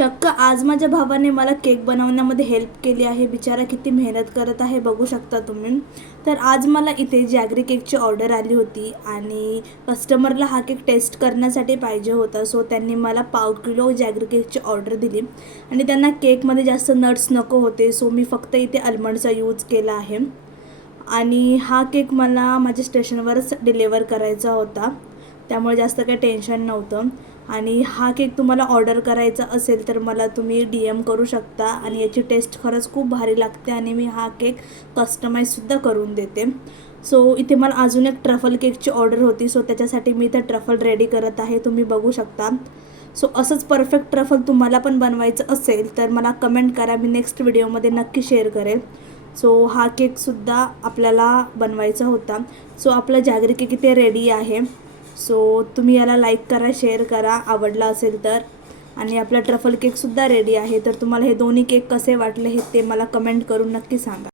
चक्क आज माझ्या भावाने मला केक बनवण्यामध्ये हेल्प केली आहे. बिचारा किती मेहनत करत आहे बघू शकता तुम्ही. तर आज मला इथे जॅगरी केकची ऑर्डर आली होती आणि कस्टमरला हा केक टेस्ट करण्यासाठी पाहिजे होता. सो त्यांनी मला 1/2 किलो जॅगरी केकची ऑर्डर दिली आणि त्यांना केकमध्ये जास्त नट्स नको होते. सो मी फक्त इथे आल्मंडचा यूज केला आहे आणि हा केक मला माझ्या स्टेशनवरच डिलिव्हर करायचा होता, त्यामुळे जास्त काही टेन्शन नव्हतं. आणि हा केक तुम्हाला ऑर्डर करायचा असेल तर मला तुम्ही DM करू शकता आणि याची टेस्ट खरंच खूप भारी लागते आणि मी हा केक कस्टमाइजसुद्धा करून देते. सो इथे मला अजून एक ट्रफल केकची ऑर्डर होती. सो त्याच्यासाठी मी इथं ट्रफल रेडी करत आहे, तुम्ही बघू शकता. सो असंच परफेक्ट ट्रफल तुम्हाला पण बनवायचं असेल तर मला कमेंट करा, मी नेक्स्ट व्हिडिओमध्ये नक्की शेअर करेल. सो हा केकसुद्धा आपल्याला बनवायचा होता. सो आपला जॅगरी केक इथे रेडी आहे. सो तुम्ही याला लाईक करा, शेअर करा आवडला असेल तर. आणि आपला ट्रफल केकसुद्धा रेडी आहे. तर तुम्हाला हे दोन्ही केक कसे वाटले हे ते मला कमेंट करून नक्की सांगा.